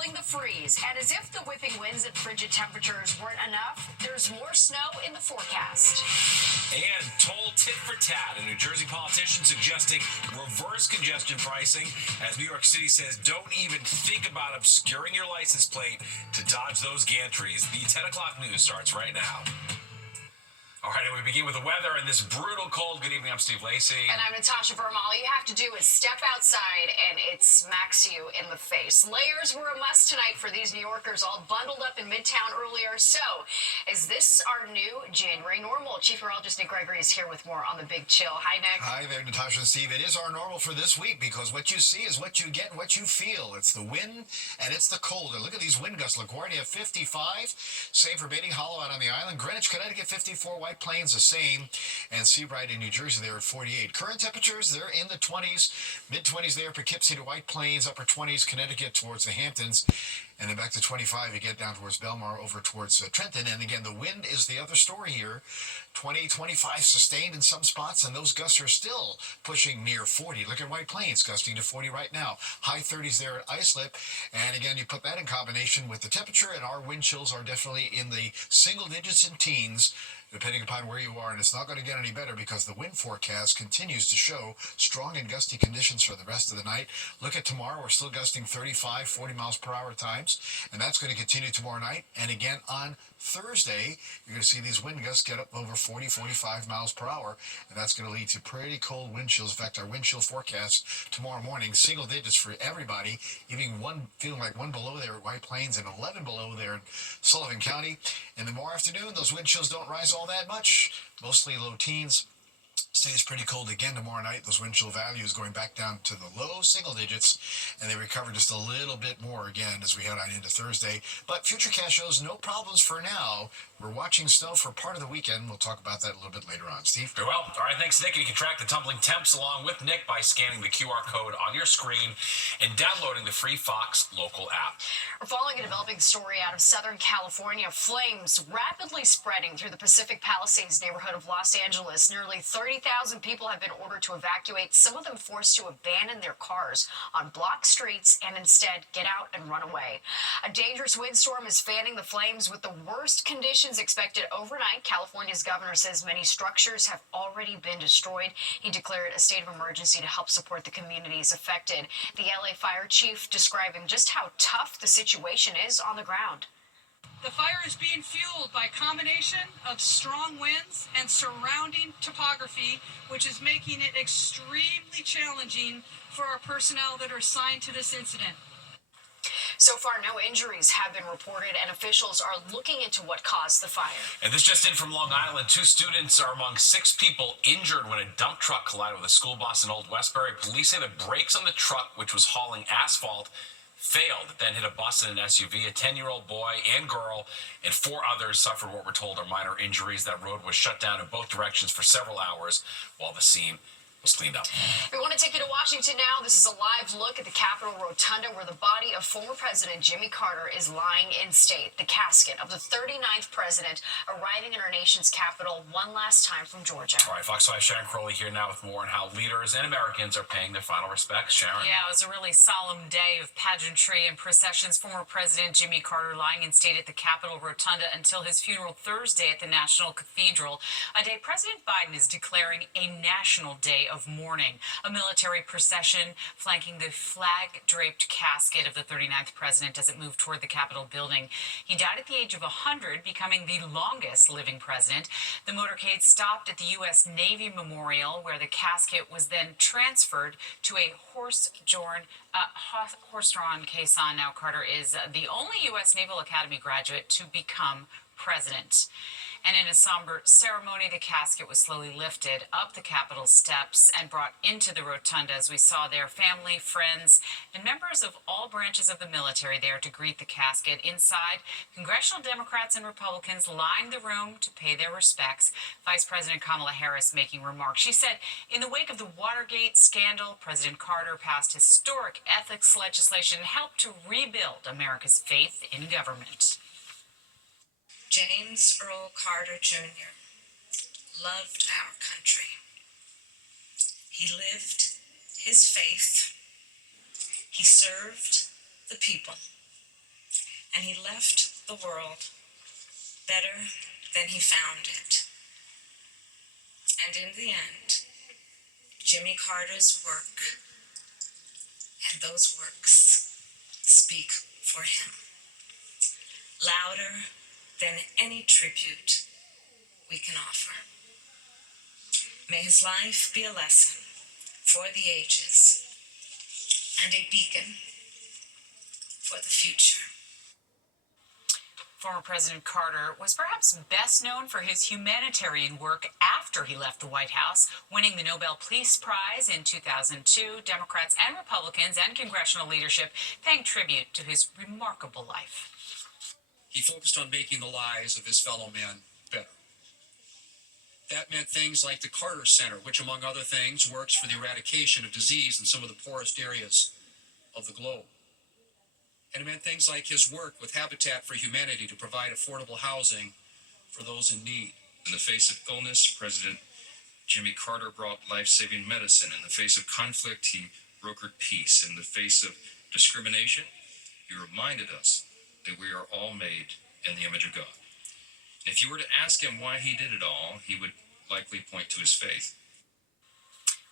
calling the freeze. And as if the whipping winds and frigid temperatures weren't enough, there's more snow in the forecast. And toll tit for tat. A New Jersey politician suggesting reverse congestion pricing, as New York City says don't even think about obscuring your license plate to dodge those gantries. The 10 o'clock news starts right now. All right, and we begin with the weather and this brutal cold. Good evening, I'm Steve Lacey. And I'm Natasha Verma. All you have to do is step outside and it smacks you in the face. Layers were a must tonight for these New Yorkers all bundled up in Midtown earlier. So, is this our new January normal? Chief Meteorologist Nick Gregory is here with more on the Big Chill. Hi, Nick. Hi there, Natasha and Steve. It is our normal for this week because what you see is what you get, what you feel. It's the wind and it's the cold. And look at these wind gusts. LaGuardia 55, same for Bating Hollow out on the island. Greenwich, Connecticut 54, White Plains the same, and Seabright in New Jersey they're at 48. Current temperatures, they're in the 20s, mid-20s there, Poughkeepsie to White Plains, upper 20s, Connecticut towards the Hamptons, and then back to 25 you get down towards Belmar over towards Trenton. And again, the wind is the other story here. 20, 25 sustained in some spots, and those gusts are still pushing near 40. Look at White Plains, gusting to 40 right now. High 30s there at Islip. And again, you put that in combination with the temperature, and our wind chills are definitely in the single digits and teens, depending upon where you are. And it's not going to get any better because the wind forecast continues to show strong and gusty conditions for the rest of the night. Look at tomorrow. We're still gusting 35, 40 miles per hour times, and that's going to continue tomorrow night. And again on Thursday, you're going to see these wind gusts get up over 40, 45 miles per hour, and that's going to lead to pretty cold wind chills. In fact, our wind chill forecast tomorrow morning, single digits for everybody, even feeling like 1 below there at White Plains and 11 below there in Sullivan County. In the more afternoon, those wind chills don't rise all that much, mostly low teens. Stays pretty cold again tomorrow night. Those wind chill values going back down to the low single digits, and they recover just a little bit more again as we head on into Thursday. But Futurecast shows no problems for now. We're watching snow for part of the weekend. We'll talk about that a little bit later on. Steve? Very well. All right, thanks, Nick. You can track the tumbling temps along with Nick by scanning the QR code on your screen and downloading the free Fox local app. We're following a developing story out of Southern California. Flames rapidly spreading through the Pacific Palisades neighborhood of Los Angeles. Nearly 30,000 people have been ordered to evacuate, some of them forced to abandon their cars on blocked streets and instead get out and run away. A dangerous windstorm is fanning the flames with the worst conditions expected overnight. California's governor says many structures have already been destroyed. He declared a state of emergency to help support the communities affected. The LA fire chief describing just how tough the situation is on the ground. The fire is being fueled by a combination of strong winds and surrounding topography, which is making it extremely challenging for our personnel that are assigned to this incident. So far, no injuries have been reported, and officials are looking into what caused the fire. And this just in from Long Island. 2 students are among 6 people injured when a dump truck collided with a school bus in Old Westbury. Police say the brakes on the truck, which was hauling asphalt, failed, then hit a bus and an SUV. A 10-year-old boy and girl and 4 others suffered what we're told are minor injuries. That road was shut down in both directions for several hours while the scene was cleaned up. We want to take you to Washington now. This is a live look at the Capitol Rotunda where the body of former President Jimmy Carter is lying in state. The casket of the 39th president arriving in our nation's capital one last time from Georgia. All right, Fox 5 Sharon Crowley here now with more on how leaders and Americans are paying their final respects. Sharon? Yeah, it was a really solemn day of pageantry and processions. Former President Jimmy Carter lying in state at the Capitol Rotunda until his funeral Thursday at the National Cathedral, a day President Biden is declaring a national day of mourning. A military procession flanking the flag-draped casket of the 39th president as it moved toward the Capitol building. He died at the age of 100, becoming the longest living president. The motorcade stopped at the U.S. Navy Memorial, where the casket was then transferred to a horse-drawn caisson. Now Carter is the only U.S. Naval Academy graduate to become president. And in a somber ceremony, the casket was slowly lifted up the Capitol steps and brought into the rotunda as we saw their family, friends, and members of all branches of the military there to greet the casket. Inside, congressional Democrats and Republicans lined the room to pay their respects. Vice President Kamala Harris making remarks. She said, in the wake of the Watergate scandal, President Carter passed historic ethics legislation and helped to rebuild America's faith in government. James Earl Carter Jr. loved our country. He lived his faith. He served the people. and he left the world better than he found it. And in the end, Jimmy Carter's work and those works speak for him, louder than any tribute we can offer. May his life be a lesson for the ages and a beacon for the future. Former President Carter was perhaps best known for his humanitarian work after he left the White House, winning the Nobel Peace Prize in 2002. Democrats and Republicans and congressional leadership paying tribute to his remarkable life. He focused on making the lives of his fellow men better. That meant things like the Carter Center, which, among other things, works for the eradication of disease in some of the poorest areas of the globe. And it meant things like his work with Habitat for Humanity to provide affordable housing for those in need. In the face of illness, President Jimmy Carter brought life-saving medicine. In the face of conflict, he brokered peace. In the face of discrimination, he reminded us that we are all made in the image of God. If you were to ask him why he did it all, he would likely point to his faith.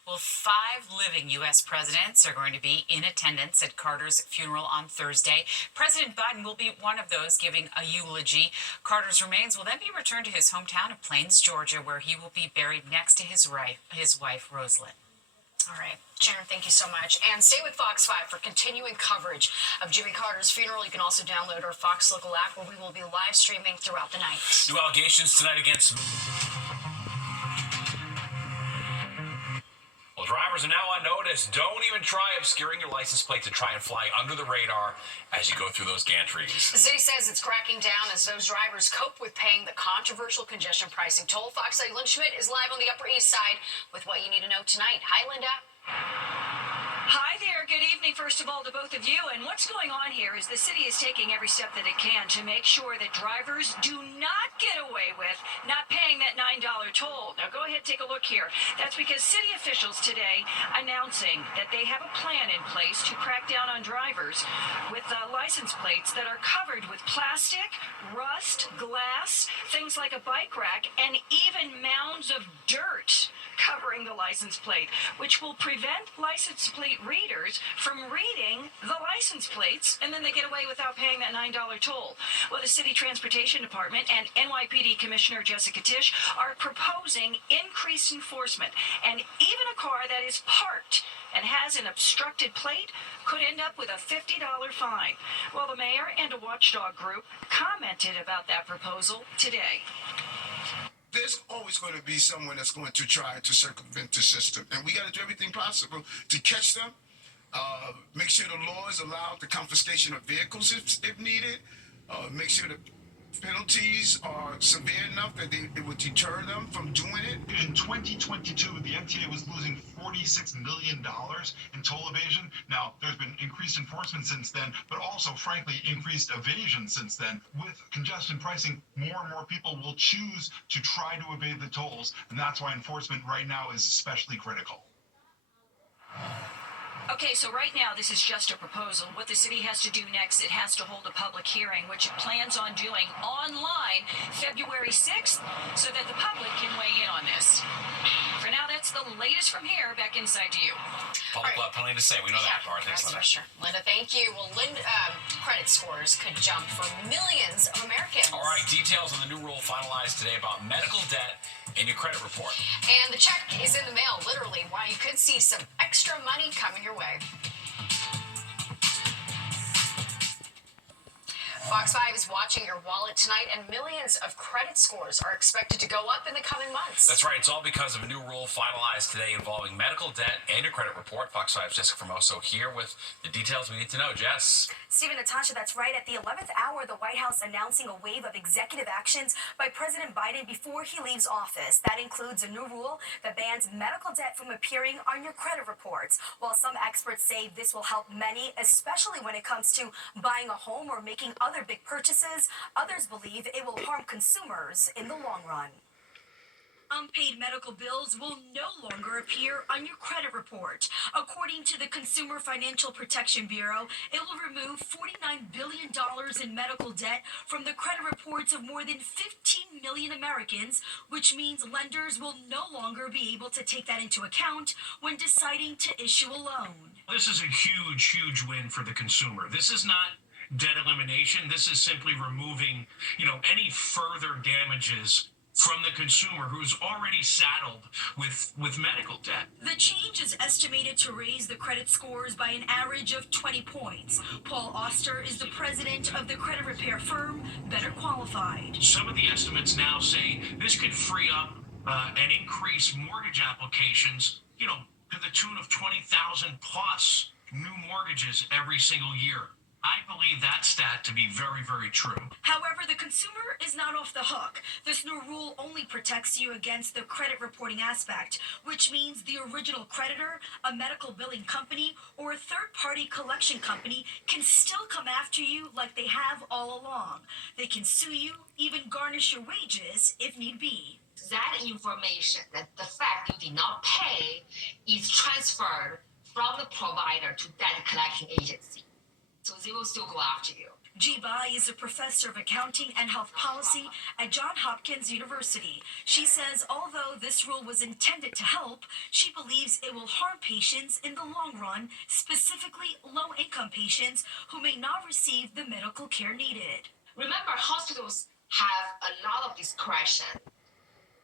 Well, 5 living U.S. presidents are going to be in attendance at Carter's funeral on Thursday. President Biden will be one of those giving a eulogy. Carter's remains will then be returned to his hometown of Plains, Georgia, where he will be buried next to his wife, Rosalind. All right, Sharon, thank you so much. And stay with Fox 5 for continuing coverage of Jimmy Carter's funeral. You can also download our Fox Local app, where we will be live streaming throughout the night. New allegations tonight against... Well, drivers are now on notice. Don't even try obscuring your license plate to try and fly under the radar as you go through those gantries. The city says it's cracking down as those drivers cope with paying the controversial congestion pricing toll. Fox 8 Linda Schmidt is live on the Upper East Side with what you need to know tonight. Hi, Linda. Hi there. Good evening, first of all, to both of you. And what's going on here is the city is taking every step that it can to make sure that drivers do not get away with not paying that $9 toll. Now, go ahead, take a look here. That's because city officials today announcing that they have a plan in place to crack down on drivers with license plates that are covered with plastic, rust, glass, things like a bike rack, and even mounds of dirt covering the license plate, which will prevent license plate readers from reading the license plates, and then they get away without paying that $9 toll. Well, the City Transportation Department and NYPD Commissioner Jessica Tisch are proposing increased enforcement, and even a car that is parked and has an obstructed plate could end up with a $50 fine. Well, the mayor and a watchdog group commented about that proposal today. There's always going to be someone that's going to try to circumvent the system, and we got to do everything possible to catch them, make sure the law is allowed the confiscation of vehicles if needed, make sure the penalties are severe enough that it would deter them from doing it. In 2022, the MTA was losing $46 million in toll evasion. Now, there's been increased enforcement since then, but also, frankly, increased evasion since then. With congestion pricing, more and more people will choose to try to evade the tolls, and that's why enforcement right now is especially critical. Okay, so right now this is just a proposal. What the city has to do next, it has to hold a public hearing, which it plans on doing online February 6th, so that the public can weigh in on this. For now, that's the latest from here. Back inside to you. Public will have plenty to say. We know that, Laura. Thanks, That's Linda. for sure. Linda, thank you. Well, credit scores could jump for millions of Americans. All right, details on the new rule finalized today about medical debt in your credit report. And the check is in the mail, literally, while you could see some extra money coming your way. Fox 5 is watching your wallet tonight, and millions of credit scores are expected to go up in the coming months. That's right. It's all because of a new rule finalized today involving medical debt and your credit report. Fox 5's Jessica Formoso here with the details we need to know. Jess. Stephen, Natasha, that's right. At the 11th hour, the White House announcing a wave of executive actions by President Biden before he leaves office. That includes a new rule that bans medical debt from appearing on your credit reports. While some experts say this will help many, especially when it comes to buying a home or making other big purchases, others believe it will harm consumers in the long run. Unpaid medical bills will no longer appear on your credit report. According to the Consumer Financial Protection Bureau, it will remove $49 billion in medical debt from the credit reports of more than 15 million Americans, which means lenders will no longer be able to take that into account when deciding to issue a loan. This is a huge, huge win for the consumer. This is not debt elimination. This is simply removing, any further damages from the consumer who's already saddled with medical debt. The change is estimated to raise the credit scores by an average of 20 points. Paul Oster is the president of the credit repair firm Better Qualified. Some of the estimates now say this could free up and increase mortgage applications, to the tune of 20,000 plus new mortgages every single year. I believe that stat to be very, very true. However, the consumer is not off the hook. This new rule only protects you against the credit reporting aspect, which means the original creditor, a medical billing company, or a third-party collection company can still come after you like they have all along. They can sue you, even garnish your wages if need be. That information, that the fact you did not pay, is transferred from the provider to debt collection agency. So they will still go after you. Ji Bai is a professor of accounting and health policy at Johns Hopkins University. She says although this rule was intended to help, she believes it will harm patients in the long run, specifically low-income patients who may not receive the medical care needed. Remember, hospitals have a lot of discretion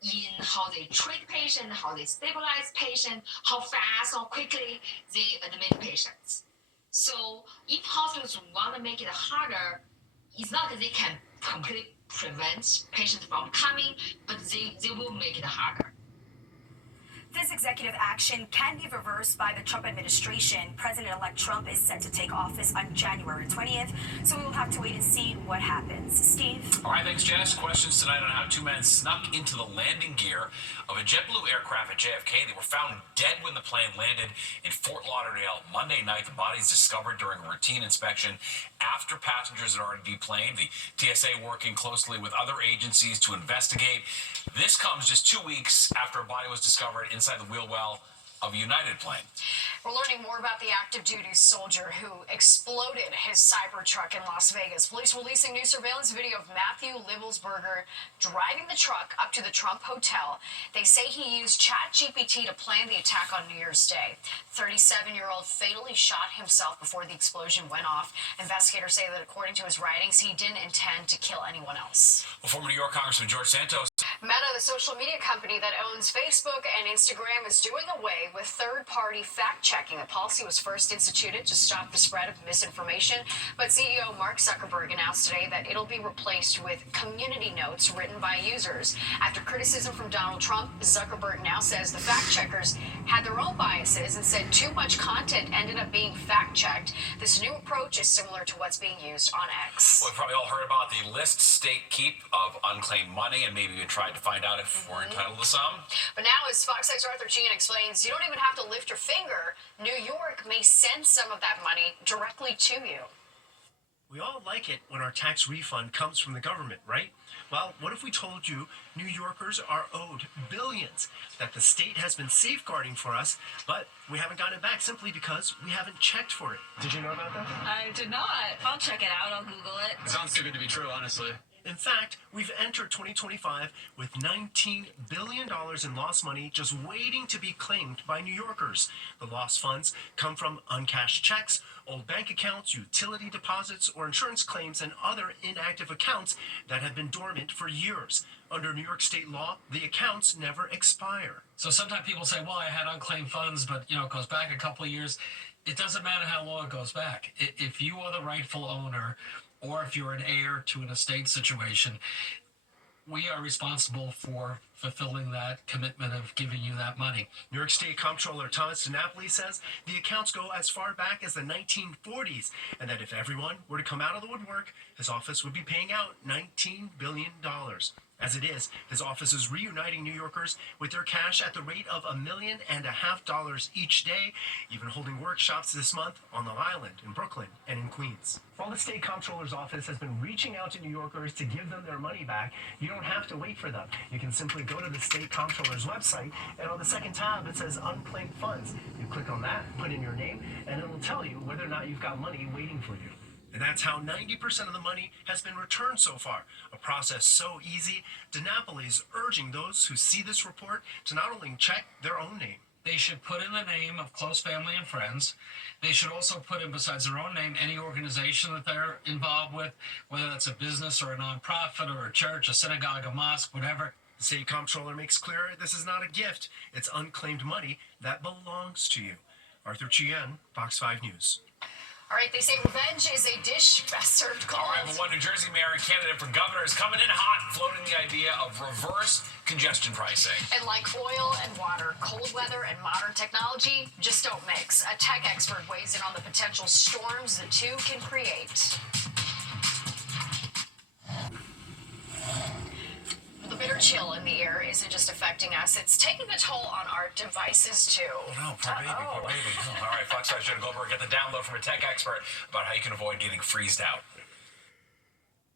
in how they treat patients, how they stabilize patients, how fast or quickly they admit patients. So if hospitals want to make it harder, it's not that they can completely prevent patients from coming, but they will make it harder. This executive action can be reversed by the Trump administration. President-elect Trump is set to take office on January 20th, so we will have to wait and see what happens. Steve? All right, thanks, Jess. Questions tonight on how two men snuck into the landing gear of a JetBlue aircraft at JFK. They were found dead when the plane landed in Fort Lauderdale Monday night. The bodies discovered during a routine inspection after passengers had already deplaned. The TSA working closely with other agencies to investigate. This comes just 2 weeks after a body was discovered inside the wheel well of a United plane. We're learning more about the active duty soldier who exploded his Cybertruck in Las Vegas. Police releasing new surveillance video of Matthew Livelsberger driving the truck up to the Trump Hotel. They say he used ChatGPT to plan the attack on New Year's Day. 37-year-old fatally shot himself before the explosion went off. Investigators say that according to his writings, he didn't intend to kill anyone else. Well, former New York Congressman George Santos. Meta, the social media company that owns Facebook and Instagram, is doing away with third-party fact-checking. The policy was first instituted to stop the spread of misinformation, but CEO Mark Zuckerberg announced today that it'll be replaced with community notes written by users. After criticism from Donald Trump, Zuckerberg now says the fact-checkers had their own biases and said too much content ended up being fact-checked. This new approach is similar to what's being used on X. Well, we've probably all heard about the list state keep of unclaimed money, and maybe even tried to find out if we're entitled to some. But now, as Fox 6 Arthur Sheehan explains, you don't even have to lift your finger. New York may send some of that money directly to you. We all like it when our tax refund comes from the government, right? Well, what if we told you New Yorkers are owed billions that the state has been safeguarding for us, but we haven't gotten it back simply because we haven't checked for it. Did you know about that? I did not. I'll check it out. I'll Google it. It sounds too good to be true, honestly. In fact, we've entered 2025 with $19 billion in lost money just waiting to be claimed by New Yorkers. The lost funds come from uncashed checks, old bank accounts, utility deposits, or insurance claims and other inactive accounts that have been dormant for years. Under New York state law, the accounts never expire. So sometimes people say, well, I had unclaimed funds, but, it goes back a couple of years. It doesn't matter how long it goes back. If you are the rightful owner, or if you're an heir to an estate situation, we are responsible for fulfilling that commitment of giving you that money. New York State Comptroller Thomas DiNapoli says the accounts go as far back as the 1940s, and that if everyone were to come out of the woodwork, his office would be paying out $19 billion. As it is, his office is reuniting New Yorkers with their cash at the rate of $1.5 million each day, even holding workshops this month on Long Island, in Brooklyn, and in Queens. While the state comptroller's office has been reaching out to New Yorkers to give them their money back, you don't have to wait for them. You can simply go to the state comptroller's website, and on the second tab it says Unclaimed Funds. You click on that, put in your name, and it will tell you whether or not you've got money waiting for you. And that's how 90% of the money has been returned so far. A process so easy, DiNapoli is urging those who see this report to not only check their own name. They should put in the name of close family and friends. They should also put in, besides their own name, any organization that they're involved with, whether that's a business or a nonprofit or a church, a synagogue, a mosque, whatever. The city comptroller makes clear this is not a gift. It's unclaimed money that belongs to you. Arthur Chien, Fox 5 News. All right, they say revenge is a dish best served cold. All right, but one New Jersey mayor and candidate for governor is coming in hot, floating the idea of reverse congestion pricing. And like oil and water, cold weather and modern technology just don't mix. A tech expert weighs in on the potential storms the two can create. The bitter chill in the air isn't just affecting us, it's taking a toll on our devices too. Oh no, poor baby, poor baby. Oh, all right, Fox 5 Jenna Goldberg, get the download from a tech expert about how you can avoid getting freezed out.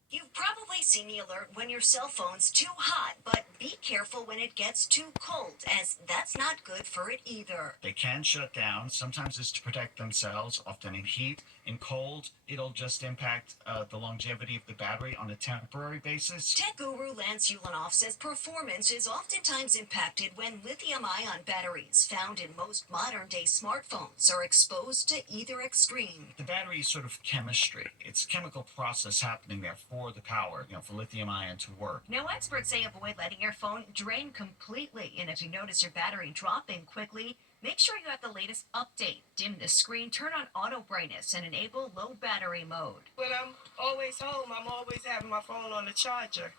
You've probably seen the alert when your cell phone's too hot, but be careful when it gets too cold, as that's not good for it either. They can shut down. Sometimes it's to protect themselves, often in heat. In cold, it'll just impact the longevity of the battery on a temporary basis. Tech guru Lance Ulanoff says performance is oftentimes impacted when lithium-ion batteries found in most modern-day smartphones are exposed to either extreme. The battery is sort of chemistry. It's a chemical process happening there for the power, for lithium-ion to work. Now, experts say avoid letting your phone drain completely, and if you notice your battery dropping quickly, make sure you have the latest update. Dim the screen, turn on auto brightness, and enable low battery mode. When I'm always home, I'm always having my phone on the charger,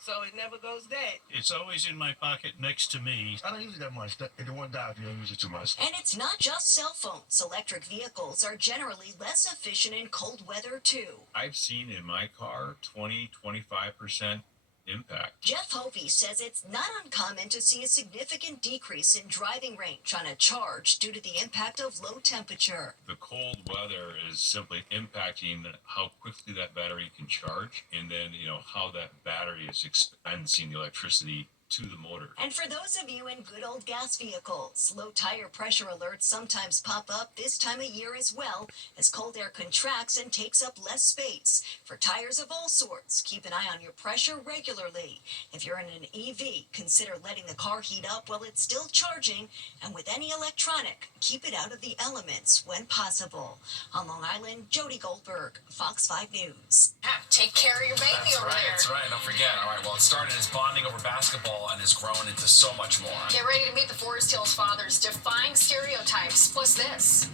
so it never goes dead. It's always in my pocket next to me. I don't use it that much. If the one dies, you don't use it too much. And it's not just cell phones. Electric vehicles are generally less efficient in cold weather, too. I've seen in my car 20-25% impact. Jeff Hovey says it's not uncommon to see a significant decrease in driving range on a charge due to the impact of low temperature. The cold weather is simply impacting how quickly that battery can charge, and then, how that battery is expensing the electricity to the motor. And for those of you in good old gas vehicles, low tire pressure alerts sometimes pop up this time of year as well, as cold air contracts and takes up less space. For tires of all sorts, keep an eye on your pressure regularly. If you're in an EV, consider letting the car heat up while it's still charging, and with any electronic, keep it out of the elements when possible. On Long Island, Jody Goldberg, Fox 5 News. Take care of your baby over there. That's right, don't forget. All right, well, it started as bonding over basketball and has grown into so much more. Get ready to meet the Forest Hills fathers defying stereotypes. Plus this.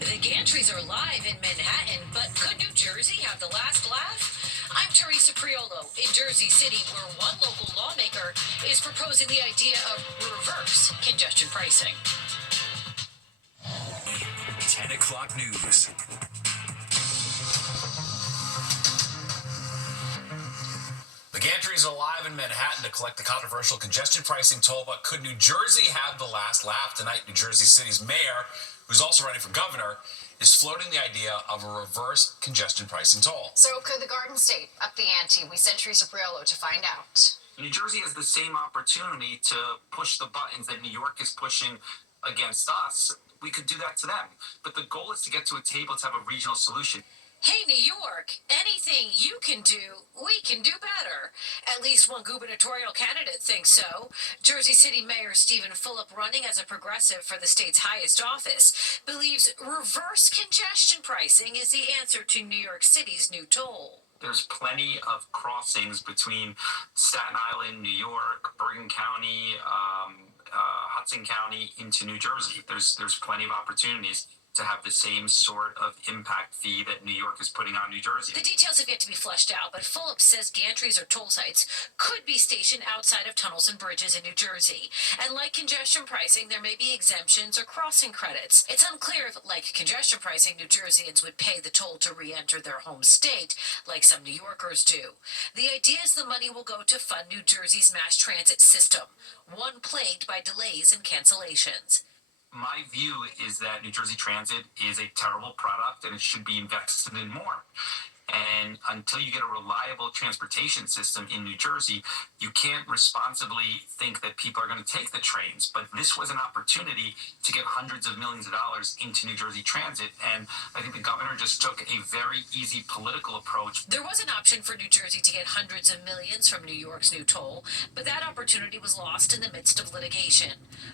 The Gantrys are live in Manhattan, but could New Jersey have the last laugh? I'm Teresa Priolo in Jersey City, where one local lawmaker is proposing the idea of reverse congestion pricing. 10 o'clock news. The Gantrys are live in Manhattan to collect the controversial congestion pricing toll, but could New Jersey have the last laugh? Tonight, New Jersey City's mayor, who's also running for governor, is floating the idea of a reverse congestion pricing toll. So could the Garden State up the ante? We sent Teresa Priolo to find out. New Jersey has the same opportunity to push the buttons that New York is pushing against us. We could do that to them. But the goal is to get to a table to have a regional solution. Hey, New York, anything you can do, we can do better. At least one gubernatorial candidate thinks so. Jersey City Mayor Stephen Fulop, running as a progressive for the state's highest office, believes reverse congestion pricing is the answer to New York City's new toll. There's plenty of crossings between Staten Island, New York, Bergen County, Hudson County into New Jersey. There's plenty of opportunities to have the same sort of impact fee that New York is putting on New Jersey. The details have yet to be fleshed out, but Fulop says gantries or toll sites could be stationed outside of tunnels and bridges in New Jersey. And like congestion pricing, there may be exemptions or crossing credits. It's unclear if, like congestion pricing, New Jerseyans would pay the toll to re-enter their home state, like some New Yorkers do. The idea is the money will go to fund New Jersey's mass transit system, one plagued by delays and cancellations. My view is that New Jersey Transit is a terrible product and it should be invested in more. And until you get a reliable transportation system in New Jersey, you can't responsibly think that people are going to take the trains. But this was an opportunity to get hundreds of millions of dollars into New Jersey Transit. And I think the governor just took a very easy political approach. There was an option for New Jersey to get hundreds of millions from New York's new toll, but that opportunity was lost in the midst of litigation.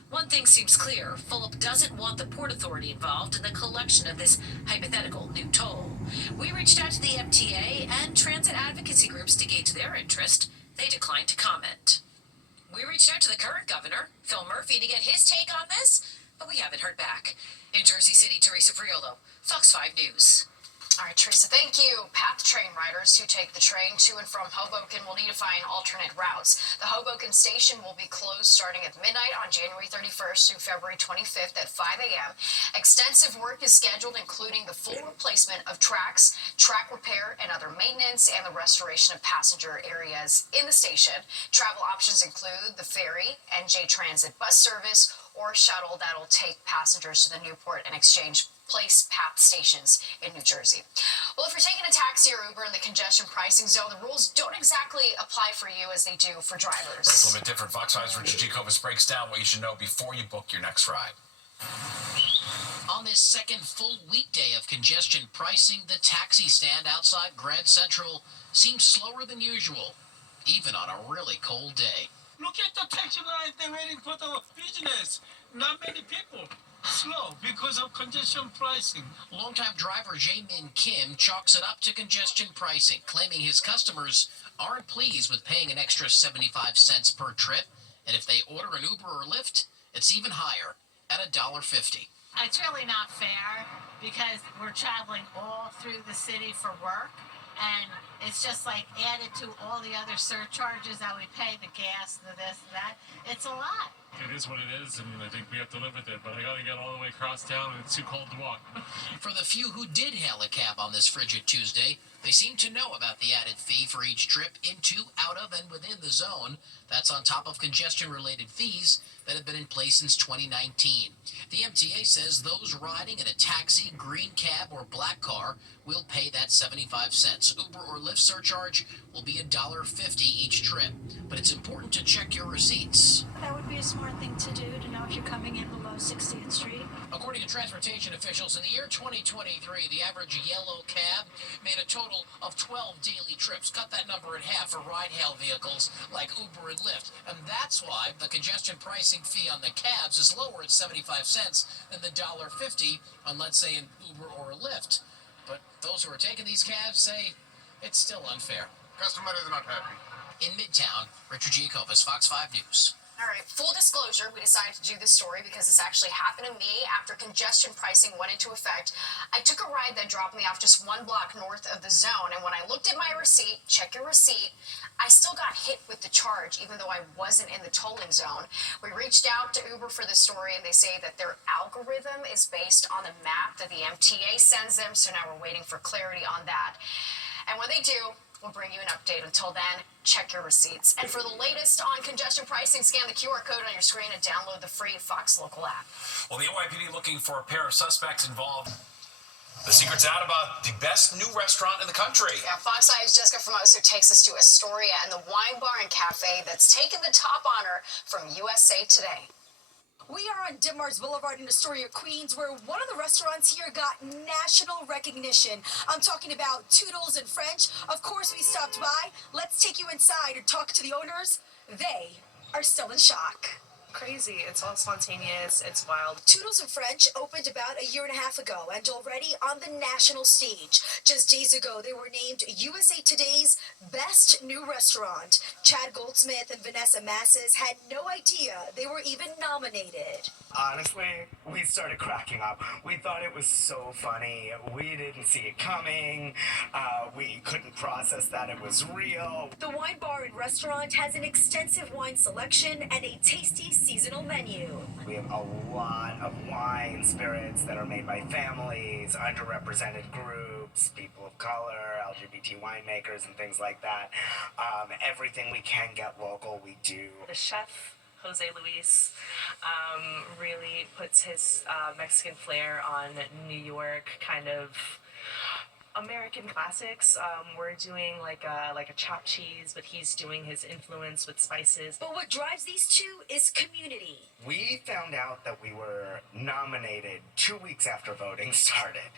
One thing seems clear: Fulop doesn't want the Port Authority involved in the collection of this hypothetical new toll. We reached out to the MTA and transit advocacy groups to gauge their interest. They declined to comment. We reached out to the current governor, Phil Murphy, to get his take on this, but we haven't heard back. In Jersey City, Teresa Friolo, Fox 5 News. All right, Teresa, thank you. PATH train riders who take the train to and from Hoboken will need to find alternate routes. The Hoboken station will be closed starting at midnight on January 31st through February 25th at 5 a.m. Extensive work is scheduled, including the full replacement of tracks, track repair, and other maintenance, and the restoration of passenger areas in the station. Travel options include the ferry, NJ Transit bus service, or shuttle that'll take passengers to the Newport and Exchange Place PATH stations in New Jersey. Well, if you're taking a taxi or Uber in the congestion pricing zone, the rules don't exactly apply for you as they do for drivers. It's a little bit different. Fox 5's Richard Jacobus breaks down what you should know before you book your next ride. On this second full weekday of congestion pricing, the taxi stand outside Grand Central seems slower than usual, even on a really cold day. Look at the taxi line, they're waiting for the business. Not many people. Slow because of congestion pricing. Longtime driver Jae-Min Kim chalks it up to congestion pricing, claiming his customers aren't pleased with paying an extra 75 cents per trip, and if they order an Uber or Lyft, it's even higher at $1.50. It's really not fair because we're traveling all through the city for work, and it's just like added to all the other surcharges that we pay, the gas, the this, and that. It's a lot. It is what it is, and I think we have to live with it, but I gotta get all the way across town, and it's too cold to walk. For the few who did hail a cab on this frigid Tuesday, they seem to know about the added fee for each trip into, out of, and within the zone. That's on top of congestion-related fees that have been in place since 2019. The MTA says those riding in a taxi, green cab, or black car will pay that 75 cents. Uber or Lyft surcharge will be $1.50 each trip. But it's important to check your receipts. That would be a smart thing to do, to know if you're coming in below 60th Street. According to transportation officials, in the year 2023, the average yellow cab made a total of 12 daily trips. Cut that number in half for ride-hail vehicles like Uber and Lyft. And that's why the congestion pricing fee on the cabs is lower at 75 cents than the $1.50 on, let's say, an Uber or a Lyft. But those who are taking these cabs say it's still unfair. Customer is not happy. In Midtown, Richard Jacobus, Fox 5 News. All right, full disclosure, we decided to do this story because this actually happened to me after congestion pricing went into effect. I took a ride that dropped me off just one block north of the zone, and when I looked at my receipt, check your receipt, I still got hit with the charge, even though I wasn't in the tolling zone. We reached out to Uber for the story, and they say that their algorithm is based on the map that the MTA sends them, so now we're waiting for clarity on that. And when they do, we'll bring you an update. Until then, check your receipts. And for the latest on congestion pricing, scan the QR code on your screen and download the free Fox Local app. Well, the NYPD looking for a pair of suspects involved. The secret's out about the best new restaurant in the country. Yeah, Fox 5's Jessica Formoso takes us to Astoria and the wine bar and cafe that's taken the top honor from USA Today. We are on Denmark's Boulevard in Astoria, Queens, where one of the restaurants here got national recognition. I'm talking about Toodles in French. Of course, we stopped by. Let's take you inside and talk to the owners. They are still in shock. Crazy. It's all spontaneous. It's wild. Toodles in French opened about a year and a half ago and already on the national stage. Just days ago, they were named USA Today's Best New Restaurant. Chad Goldsmith and Vanessa Masses had no idea they were even nominated. Honestly, we started cracking up. We thought it was so funny. We didn't see it coming. We couldn't process that it was real. The wine bar and restaurant has an extensive wine selection and a tasty seasonal menu. We have a lot of wine, spirits that are made by families, underrepresented groups, people of color, LGBT winemakers, and things like that. Everything we can get local, we do. The chef, Jose Luis, really puts his Mexican flair on New York kind of American classics. We're doing like a chopped cheese, but he's doing his influence with spices. But what drives these two is community. We found out that we were nominated 2 weeks after voting started.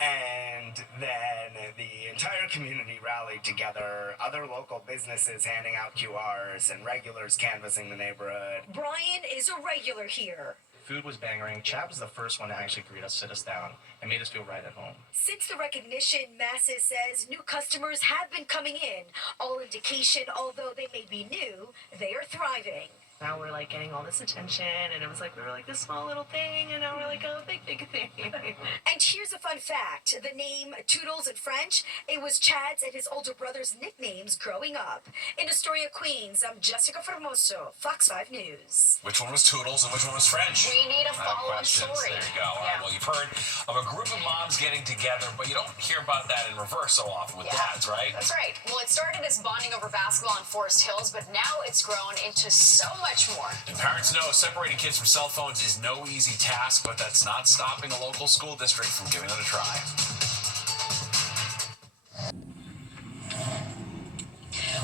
And then the entire community rallied together, other local businesses handing out QRs and regulars canvassing the neighborhood. Brian is a regular here. Food was bangering. Chad was the first one to actually greet us, sit us down, and made us feel right at home. Since the recognition, Masses says new customers have been coming in. All indication, although they may be new, they are thriving. Now we're like getting all this attention, and it was like we were like this small little thing, and now we're like a big thing. And here's a fun fact. The name Toodles in French, it was Chad's and his older brother's nicknames growing up. In Astoria, Queens, I'm Jessica Formoso, Fox 5 News. Which one was Toodles and which one was French? We need a I have follow-up questions. story. There you go. All right, well, you've heard of a group of moms getting together, but you don't hear about that in reverse so often with dads, right? That's right. Well, it started as bonding over basketball in Forest Hills, but now it's grown into so much more. And parents know separating kids from cell phones is no easy task, but that's not stopping a local school district from giving it a try.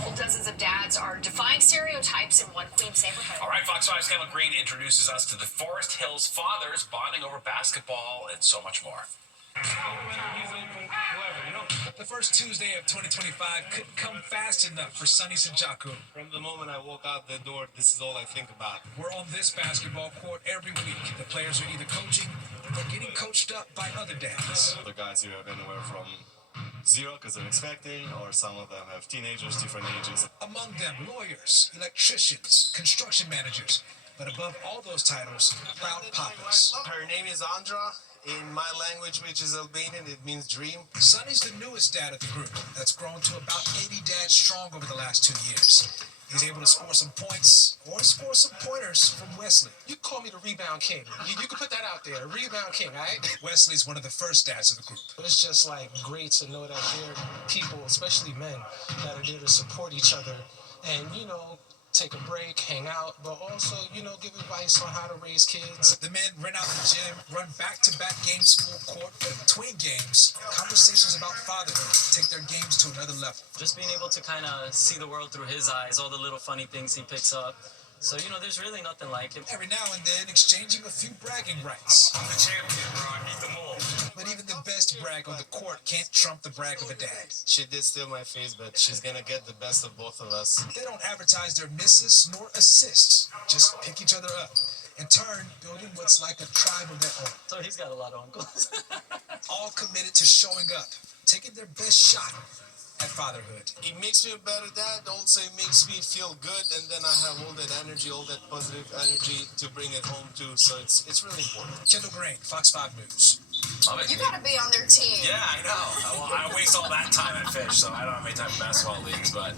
Well, dozens of dads are defying stereotypes in one Queens neighborhood. All right, Fox 5's Kevin Green introduces us to the Forest Hills fathers bonding over basketball and so much more. The first Tuesday of 2025 couldn't come fast enough for Sonny Sajaku. From the moment I walk out the door, this is all I think about. We're on this basketball court every week. The players are either coaching or getting coached up by other dads. The guys here have anywhere from zero because they're expecting, or some of them have teenagers, different ages. Among them, lawyers, electricians, construction managers, but above all those titles, proud papas. Her name is Andra. In my language, which is Albanian, it means dream. Sonny's the newest dad of the group that's grown to about 80 dads strong over the last 2 years. He's able to score some points or score some pointers from Wesley. You call me the rebound king. You can put that out there, the rebound king, all right? Wesley's one of the first dads of the group. It's just like great to know that there are people, especially men, that are there to support each other and, take a break, hang out, but also, give advice on how to raise kids. The men rent out the gym, run back-to-back games full court, but in between games, conversations about fatherhood take their games to another level. Just being able to kind of see the world through his eyes, all the little funny things he picks up. So, there's really nothing like it. Every now and then, exchanging a few bragging rights. I'm the champion, bro. I beat them all. But even the best brag on the court can't trump the brag of a dad. She did steal my face, but she's gonna get the best of both of us. They don't advertise their misses nor assists, just pick each other up. In turn, building what's like a tribe of their own. So he's got a lot of uncles. All committed to showing up, taking their best shot at fatherhood. It makes me a better dad. Also, it makes me feel good, and then I have all that energy, all that positive energy to bring it home too. So it's really important. Kendall Green, Fox 5 News. You gotta be on their team. Yeah, I know. Well, I waste all that time at Fish, so I don't have many time for basketball leagues, but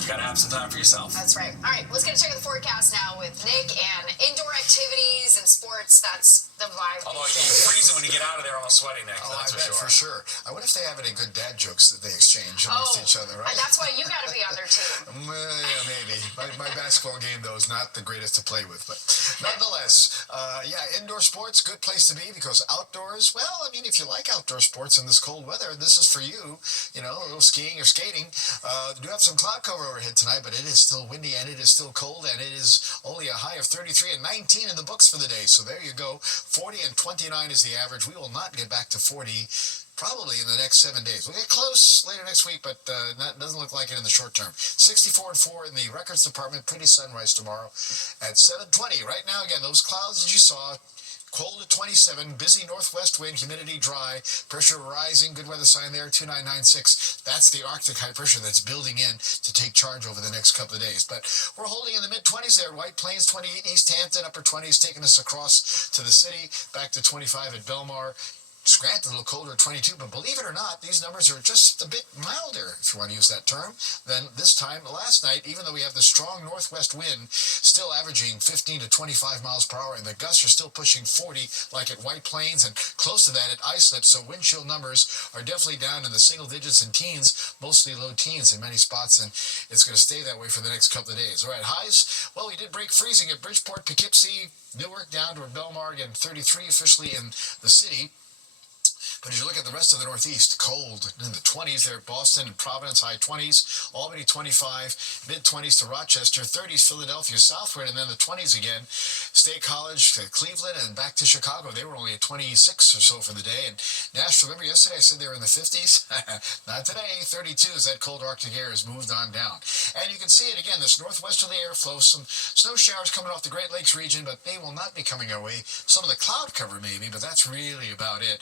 you gotta have some time for yourself. That's right. All right, let's get a check of the forecast now with Nick and indoor activities and sports. That's the vibe. Although you're freezing when you get out of there all sweaty, Nick. Oh, that's I bet for for sure. I wonder if they have any good dad jokes that they exchange amongst each other, right? That's why you gotta be on their team. Well, yeah, maybe. My basketball game, though, is not the greatest to play with. But nonetheless, indoor sports, good place to be because outdoors, well, I mean, if you like outdoor sports in this cold weather, this is for you. A little skiing or skating. We do have some cloud cover overhead tonight, but it is still windy and it is still cold, and it is only a high of 33 and 19 in the books for the day. So there you go. 40 and 29 is the average. We will not get back to 40 probably in the next 7 days. We'll get close later next week, but that doesn't look like it in the short term. 64 and 4 in the records department. Pretty sunrise tomorrow at 7:20. Right now, again, those clouds that you saw, cold at 27, busy northwest wind, humidity dry, pressure rising, good weather sign there, 2996. That's the Arctic high pressure that's building in to take charge over the next couple of days. But we're holding in the mid-20s there at White Plains, 28 East Hampton, upper 20s, taking us across to the city, back to 25 at Belmar. Scranton a little colder at 22, but believe it or not, these numbers are just a bit milder, if you want to use that term, than this time last night, even though we have the strong northwest wind still averaging 15 to 25 miles per hour, and the gusts are still pushing 40, like at White Plains, and close to that at Islip, so wind chill numbers are definitely down in the single digits and teens, mostly low teens in many spots, and it's going to stay that way for the next couple of days. All right, highs, well, we did break freezing at Bridgeport, Poughkeepsie, Newark, down to Belmar, again, 33 officially in the city. But as you look at the rest of the Northeast, cold in the 20s there. Boston and Providence, high 20s. Albany, 25. Mid-20s to Rochester. 30s, Philadelphia, southward. And then the 20s again. State College to Cleveland and back to Chicago. They were only at 26 or so for the day. And Nashville, remember yesterday I said they were in the 50s? Not today. 32 as that cold Arctic air has moved on down. And you can see it again, this northwesterly airflow. Some snow showers coming off the Great Lakes region, but they will not be coming our way. Some of the cloud cover maybe, but that's really about it.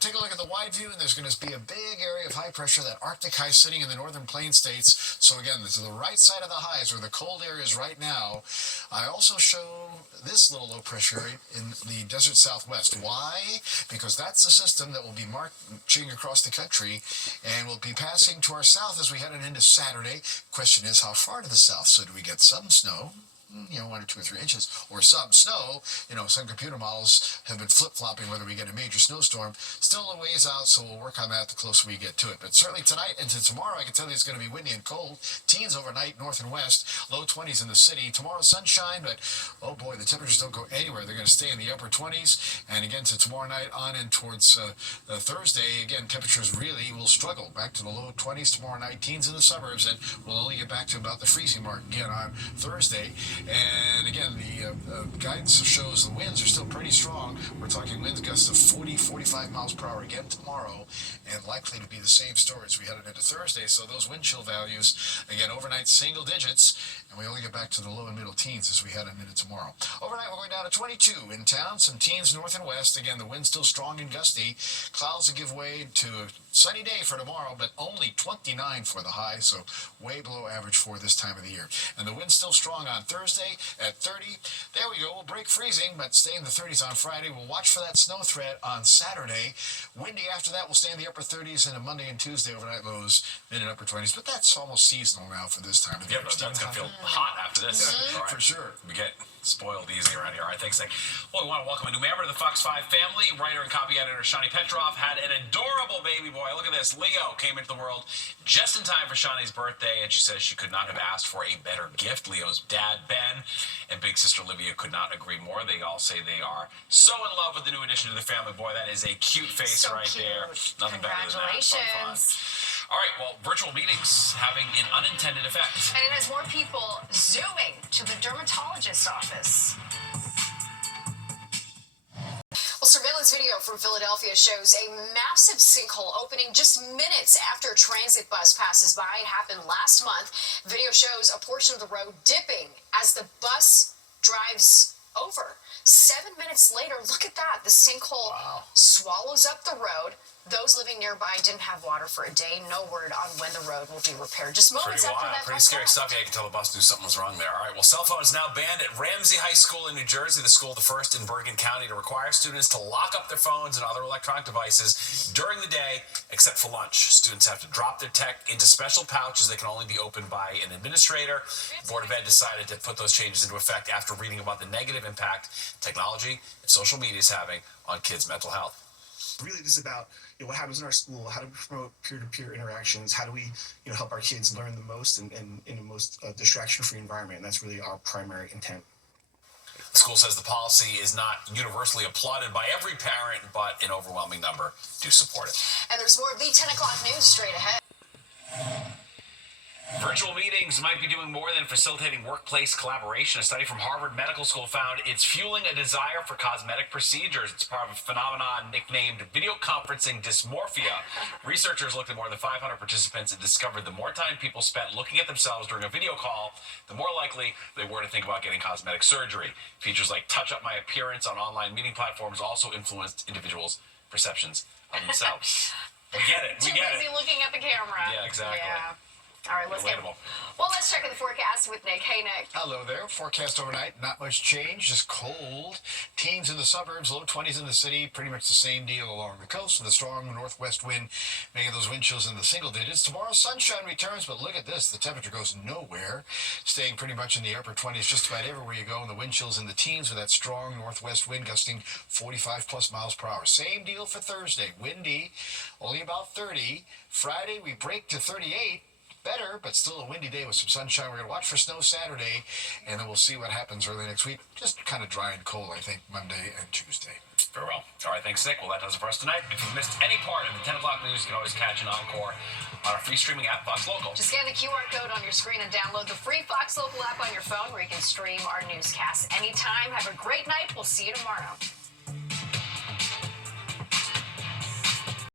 Take a look at the wide view, and there's going to be a big area of high pressure, that Arctic high sitting in the northern plain states. So again, to the right side of the highs where the cold air is right now. I also show this little low pressure in the desert southwest. Why? Because that's the system that will be marching across the country and will be passing to our south as we head into Saturday. Question is, how far to the south? So do we get some snow? 1 or 2 or 3 inches, or some snow. Some computer models have been flip-flopping whether we get a major snowstorm. Still a ways out, so we'll work on that the closer we get to it. But certainly tonight into tomorrow, I can tell you it's going to be windy and cold. Teens overnight, north and west, low 20s in the city. Tomorrow, sunshine, but oh boy, the temperatures don't go anywhere. They're going to stay in the upper 20s. And again, to tomorrow night on and towards Thursday, again, temperatures really will struggle. Back to the low 20s tomorrow night, teens in the suburbs, and we'll only get back to about the freezing mark again on Thursday. And again, the guidance shows the winds are still pretty strong. We're talking winds gusts of 40, 45 miles per hour again tomorrow, and likely to be the same story as we headed into Thursday. So those wind chill values, again, overnight single digits, and we only get back to the low and middle teens as we head into tomorrow. Overnight, we're going down to 22 in town, some teens north and west. Again, the wind's still strong and gusty. Clouds will give way to a sunny day for tomorrow, but only 29 for the high, so way below average for this time of the year. And the wind's still strong on Thursday at 30. There we go. We'll break freezing, but stay in the 30s on Friday. We'll watch for that snow threat on Saturday. Windy after that. We'll stay in the upper 30s, and on Monday and Tuesday, overnight lows mid and upper 20s. But that's almost seasonal now for this time of the year. Yeah, but that's going to feel hot after this. All right. For sure. We get spoiled easy around here. All right, thanks, Nick. Well, we want to welcome a new member to the Fox 5 family. Writer and copy editor Shani Petrov had an adorable baby boy. Look at this. Leo came into the world just in time for Shani's birthday, and she says she could not have asked for a better gift. Leo's dad, Ben, and big sister Olivia could not agree more. They all say they are so in love with the new addition to the family. Boy, that is a cute face So right cute. there. Nothing better than that. Fun, fun. Congratulations. All right, well, virtual meetings having an unintended effect. And it has more people zooming to the dermatologist's office. Well, surveillance video from Philadelphia shows a massive sinkhole opening just minutes after a transit bus passes by. It happened last month. Video shows a portion of the road dipping as the bus drives over. 7 minutes later, look at that. The sinkhole swallows up the road. Those living nearby didn't have water for a day. No word on when the road will be repaired. Just moments Pretty after wild, that pretty bus scary left. stuff. Yeah, you can tell the bus knew something was wrong there. All right, well, cell phones now banned at Ramsey High School in New Jersey. The school, the first in Bergen County, to require students to lock up their phones and other electronic devices during the day, except for lunch. Students have to drop their tech into special pouches that can only be opened by an administrator. The Board of Ed decided to put those changes into effect after reading about the negative impact technology and social media is having on kids' mental health. Really, this is about what happens in our school. How do we promote peer-to-peer interactions? How do we help our kids learn the most and in the most distraction-free environment? And that's really our primary intent. The school says the policy is not universally applauded by every parent, but an overwhelming number do support it. And there's more of the 10 o'clock news straight ahead. Virtual meetings might be doing more than facilitating workplace collaboration. A study from Harvard Medical School found it's fueling a desire for cosmetic procedures. It's part of a phenomenon nicknamed video conferencing dysmorphia. Researchers looked at more than 500 participants and discovered the more time people spent looking at themselves during a video call, the more likely they were to think about getting cosmetic surgery. Features like touch up my appearance on online meeting platforms also influenced individuals' perceptions of themselves. We get it. We Too get busy it. looking at the camera. Yeah, exactly. Yeah. All right, let's Relatable. let's check the forecast with Nick. Hey, Nick. Hello there. Forecast overnight, not much change, just cold. Teens in the suburbs, low 20s in the city, pretty much the same deal along the coast with a strong northwest wind, making those wind chills in the single digits. Tomorrow, sunshine returns, but look at this. The temperature goes nowhere, staying pretty much in the upper 20s just about everywhere you go, and the wind chills in the teens with that strong northwest wind gusting 45-plus miles per hour. Same deal for Thursday. Windy, only about 30. Friday, we break to 38. Better, but still a windy day with some sunshine. We're going to watch for snow Saturday, and then we'll see what happens early next week. Just kind of dry and cold, I think, Monday and Tuesday. Very well. All right, thanks, Nick. Well, that does it for us tonight. If you've missed any part of the 10 o'clock news, you can always catch an encore on our free streaming app, Fox Local. Just scan the QR code on your screen and download the free Fox Local app on your phone where you can stream our newscasts anytime. Have a great night. We'll see you tomorrow.